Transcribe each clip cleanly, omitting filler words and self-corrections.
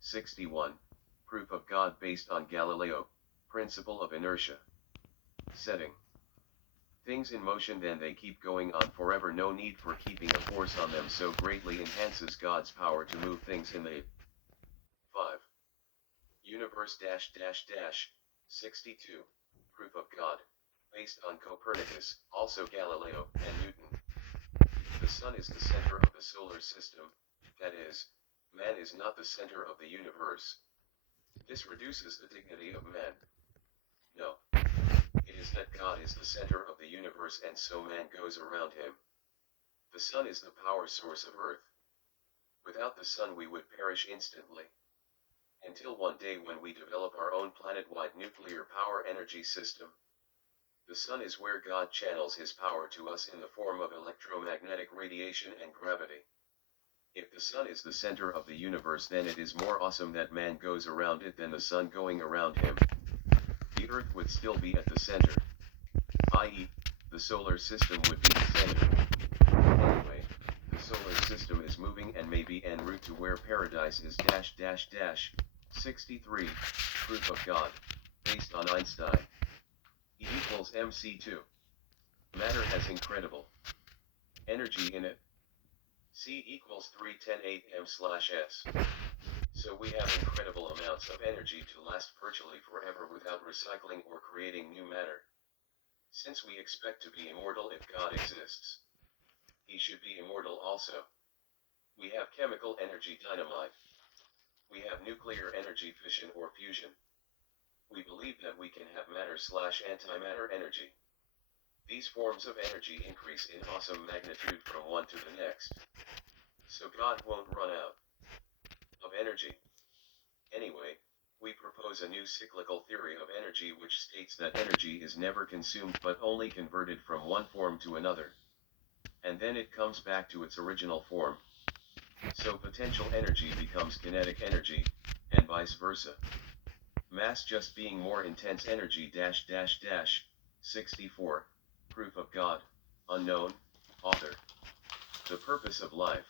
61. Proof of God based on Galileo, principle of inertia. Setting. Things in motion, then they keep going on forever. No need for keeping a force on them so greatly enhances God's power to move things in the 5. Universe 62. Proof of God, based on Copernicus, also Galileo, and Newton. The Sun is the center of the solar system, that is, man is not the center of the universe. This reduces the dignity of man. No. It is that God is the center of the universe and so man goes around him. The Sun is the power source of Earth. Without the Sun we would perish instantly. Until one day when we develop our own planet-wide nuclear power energy system. The Sun is where God channels his power to us in the form of electromagnetic radiation and gravity. If the Sun is the center of the universe, then it is more awesome that man goes around it than the Sun going around him. The Earth would still be at the center, i.e., the solar system would be the center. Anyway, the solar system is moving and may be en route to where paradise is 63. Proof of God, based on Einstein. E equals mc2. Matter has incredible energy in it. C equals 310 m/s. So we have incredible amounts of energy to last virtually forever without recycling or creating new matter. Since we expect to be immortal if God exists, he should be immortal also. We have chemical energy dynamite. We have nuclear energy fission or fusion. We believe that we can have matter/antimatter energy. These forms of energy increase in awesome magnitude from one to the next. So God won't run out of energy. Anyway, we propose a new cyclical theory of energy which states that energy is never consumed but only converted from one form to another. And then it comes back to its original form. So potential energy becomes kinetic energy, and vice versa. Mass just being more intense energy 64. Proof of God, unknown, author. The purpose of life.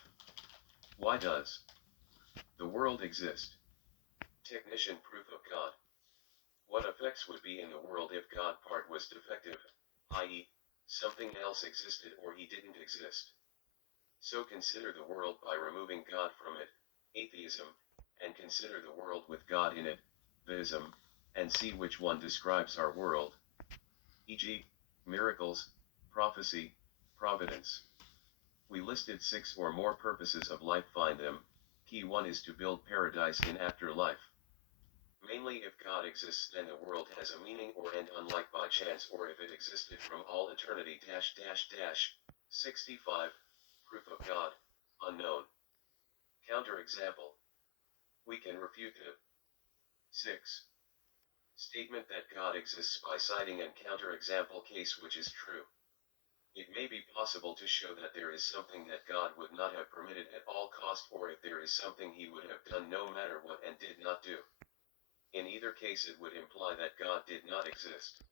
Why does the world exist? Technician. Proof of God. What effects would be in the world if God part was defective, i.e., something else existed or he didn't exist? So consider the world by removing God from it, atheism, and consider the world with God in it, theism, and see which one describes our world. E.g., miracles, prophecy, providence. We listed 6 or more purposes of life. Find them. Key 1 is to build paradise in afterlife. Mainly if God exists, then the world has a meaning or end, unlike by chance or if it existed from all eternity 65. Proof of God, unknown. Counterexample. We can refute the 6. Statement that God exists by citing an counterexample case which is true. It may be possible to show that there is something that God would not have permitted at all cost, or if there is something he would have done no matter what and did not do. In either case it would imply that God did not exist.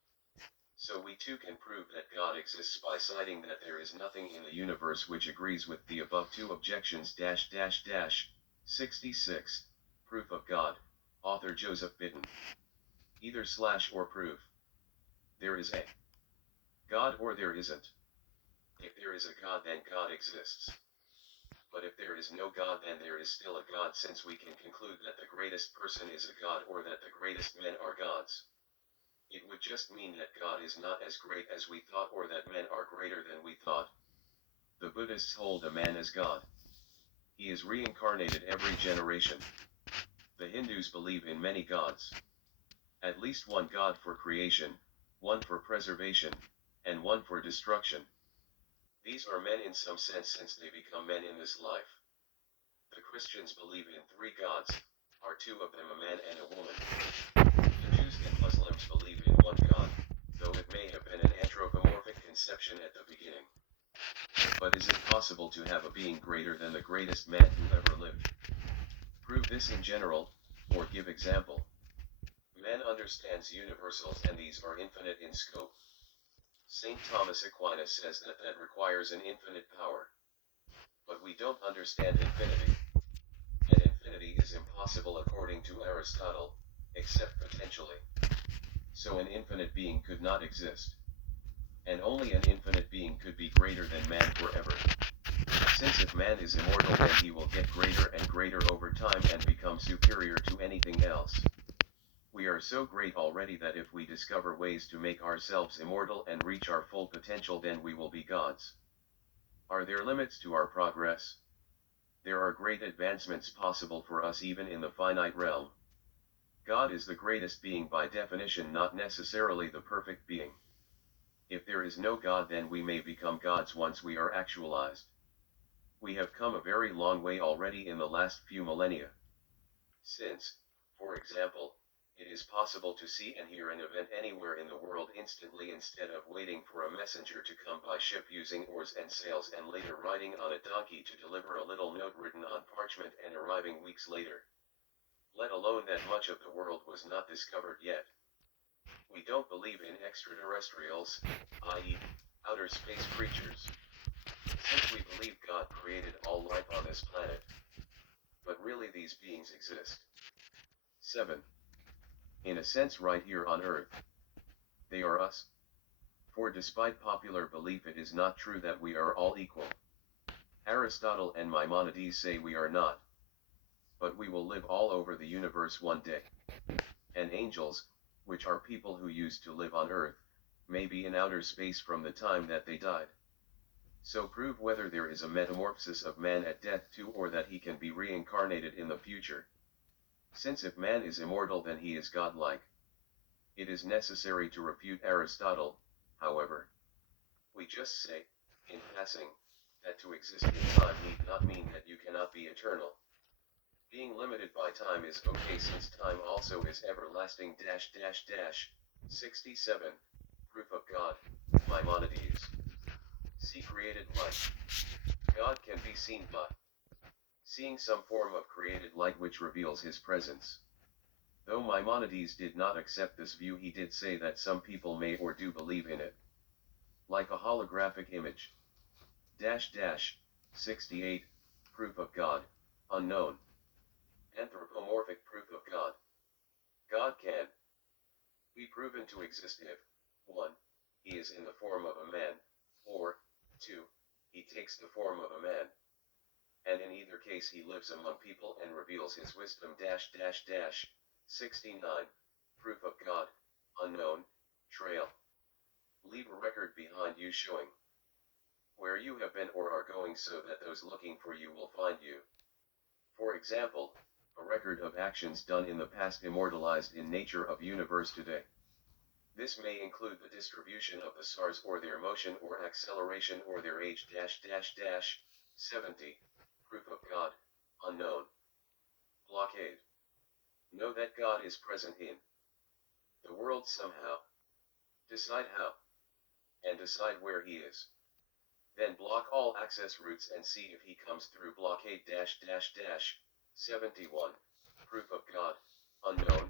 So we too can prove that God exists by citing that there is nothing in the universe which agrees with the above 2 objections 66. Proof of God, author Joseph Bitten. Either / or proof. There is a God or there isn't. If there is a God, then God exists. But if there is no God, then there is still a God, since we can conclude that the greatest person is a God or that the greatest men are gods. It would just mean that God is not as great as we thought or that men are greater than we thought. The Buddhists hold a man as God. He is reincarnated every generation. The Hindus believe in many gods. At least one God for creation, one for preservation, and one for destruction. These are men in some sense since they become men in this life. The Christians believe in 3 gods, are 2 of them a man and a woman. The Jews and Muslims believe in one God, though it may have been an anthropomorphic conception at the beginning. But is it possible to have a being greater than the greatest man who ever lived? Prove this in general, or give example. Man understands universals and these are infinite in scope. St. Thomas Aquinas says that requires an infinite power. But we don't understand infinity. And infinity is is impossible according to Aristotle, except potentially. So an infinite being could not exist. And only an infinite being could be greater than man forever. Since if man is immortal, then he will get greater and greater over time and become superior to anything else. We are so great already that if we discover ways to make ourselves immortal and reach our full potential, then we will be gods. Are there limits to our progress? There are great advancements possible for us even in the finite realm. God is the greatest being by definition, not necessarily the perfect being. If there is no God, then we may become gods once we are actualized. We have come a very long way already in the last few millennia. Since, for example, it is possible to see and hear an event anywhere in the world instantly instead of waiting for a messenger to come by ship using oars and sails and later riding on a donkey to deliver a little note written on parchment and arriving weeks later. Let alone that much of the world was not discovered yet. We don't believe in extraterrestrials, i.e., outer space creatures. Since we believe God created all life on this planet. But really these beings exist. 7. In a sense right here on Earth. They are us. For despite popular belief, it is not true that we are all equal. Aristotle and Maimonides say we are not. But we will live all over the universe one day. And angels, which are people who used to live on Earth, may be in outer space from the time that they died. So prove whether there is a metamorphosis of man at death too, or that he can be reincarnated in the future. Since if man is immortal, then he is godlike. It is necessary to refute Aristotle, however. We just say, in passing, that to exist in time need not mean that you cannot be eternal. Being limited by time is okay, since time also is everlasting. 67. Proof of God, Maimonides. See created light. God can be seen by seeing some form of created light which reveals his presence. Though Maimonides did not accept this view, he did say that some people may or do believe in it. Like a holographic image. 68. Proof of God, unknown. Anthropomorphic proof of God. God can be proven to exist if 1. He is in the form of a man, or 2. He takes the form of a man. And in either case he lives among people and reveals his wisdom. 69. Proof of God, unknown, trail. Leave a record behind you showing where you have been or are going, so that those looking for you will find you. For example, a record of actions done in the past immortalized in nature of universe today. This may include the distribution of the stars or their motion or acceleration or their age. 70. Proof of God, unknown. Blockade. Know that God is present in the world somehow. Decide how. And decide where he is. Then block all access routes and see if he comes through. Blockade. 71. Proof of God, unknown.